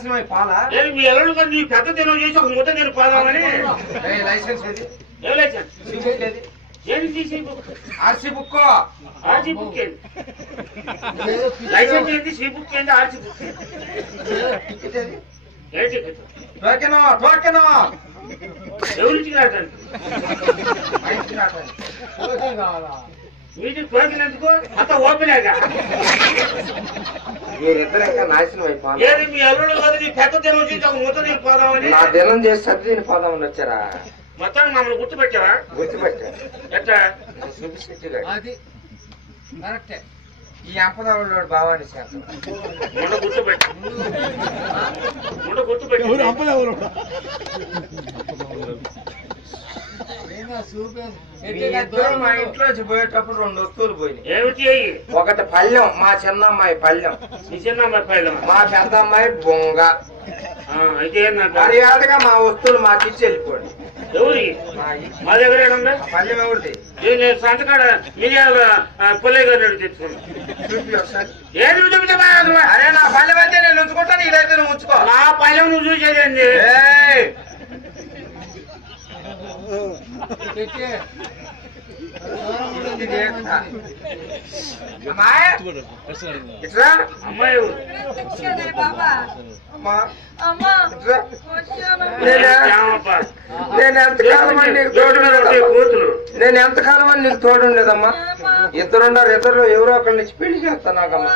నాశనం అయిపోవాలా? మీ ఎల్లుడు కానీ నీ పెద్ద దినం చేసి ఒక ముద్ద నేను పోదామని. లైసెన్స్ ఏది? ఏ లైసెన్స్? ఏది తీసి ఆర్సీ బుక్. ఆర్సీ బుక్ ఏంది? లైసెన్స్ ఏంది? సి బుక్ ఏంది? ఆర్సీ బుక్ ఏంటి? టోకెన్ టోకెన్ ఎవరికి రావడానికి? మీకు టోకెన్ ఎందుకు? అంత ఓపెనేగా. మీరిద్దరు ఇంకా నాశనం అయిపోవాలి. ఏది మీ అల్లుడు కాదు నీ పెద్ద దినం చేసి ఒక ముద్ద నేను పోదామని. నా దినం చేసి సర్దిని పోదామని వచ్చారా? మొత్తానికి మమ్మల్ని గుర్తుపెట్టావా? గుర్తుపెట్టా. ఎట్లా? అది కరెక్టే. ఈ అంపదవాడు భావాన్ని చేస్తాం. ముందు గుర్తుపెట్టు. ముందు గుర్తుపెట్టు. మా ఇంట్లో పోయేటప్పుడు 2 వస్తువులు పోయినాయి. ఏమిటి? ఒకటి పళ్ళెం, మా చిన్న అమ్మాయి పళ్ళెం. నీ చిన్న అమ్మాయి పైలం. మా పెద్ద అమ్మాయి బొంగ. అయితే మర్యాదగా మా వస్తువులు మాకు ఇచ్చి వెళ్ళిపోండి. ఎవరికి? మా దగ్గర ఏమన్నా పళ్ళెం ఎవరిది? నేను సంతకాడ మీడియా పుల్లయ్య గారు తెచ్చుకున్నాను. చూపి ఒకసారి. ఏది చూపించా? అరే నా పళ్ళెం అయితే నేను ఉంచుకుంటాను, ఇదైతే నువ్వు ఉంచుకో. నా పైలం నువ్వు చూసేదండి. అమ్మాయి నేను ఎంతకాలం అని నీకు తోడుండేదమ్మా. ఇద్దరున్నారు, ఇద్దరు ఎవరో ఒకరి నుంచి పెళ్లి చేస్తా నాకమ్మా.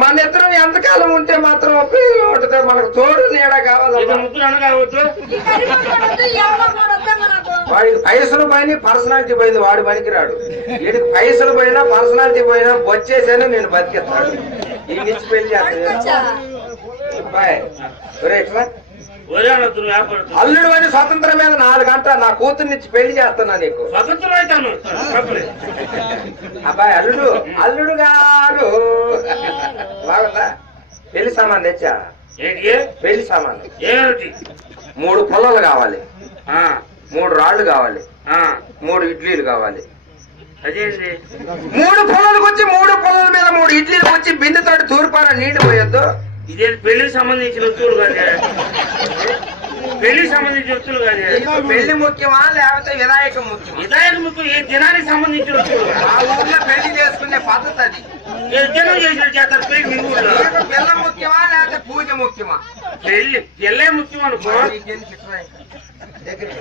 మన ఇద్దరు ఎంతకాలం ఉంటే మాత్రం ఉంటుంది, మనకు తోడు నీడ కావాలమ్మా. వాడికి పైసలు పోయినా పర్సనాలిటీ పోయింది, వాడు పనికిరాడు. వీడికి పైసలు పోయినా పర్సనాలిటీ పోయినా వచ్చేసాను నేను బతికిస్తాడు. ఈ నుంచి పెళ్లి చేస్తాను. అల్లుడు అని స్వతంత్రం మీద 4 గంటల నా కూతురు నుంచి పెళ్లి చేస్తున్నా నీకు. అబ్బాయి అల్లుడు, అల్లుడు గారు బాగుందా? పెళ్లి సామాన్ తెచ్చా. పెళ్లి సామాన్ 3 పొలాలు కావాలి, 3 రాళ్లు కావాలి, 3 ఇడ్లీలు కావాలి. అదేంటి? 3 పొలాలకు వచ్చి 3 పొలాల మీద 3 ఇడ్లీలకు వచ్చి బిందెతోటి తూర్పాన నీళ్లు పోయొద్దు. ఇదే పెళ్లికి సంబంధించిన వస్తువులు కాదే. పెళ్లికి సంబంధించిన వస్తువులు కాదే. పెళ్లి ముఖ్యమా లేకపోతే వినాయక ముఖ్యం? వినాయక ముఖ్యం. ఏ దినానికి సంబంధించిన వస్తువులు. ఆ ఊర్లో పెళ్లి చేసుకునే పద్ధతి అది. ఏ దినం చేసినట్టు చేస్తారు పెళ్లి మీ ఊళ్ళో. పిల్ల ముఖ్యమా లేకపోతే పూజ ముఖ్యమా? పెళ్లే ముఖ్యం అనుకో. దగ్గరికి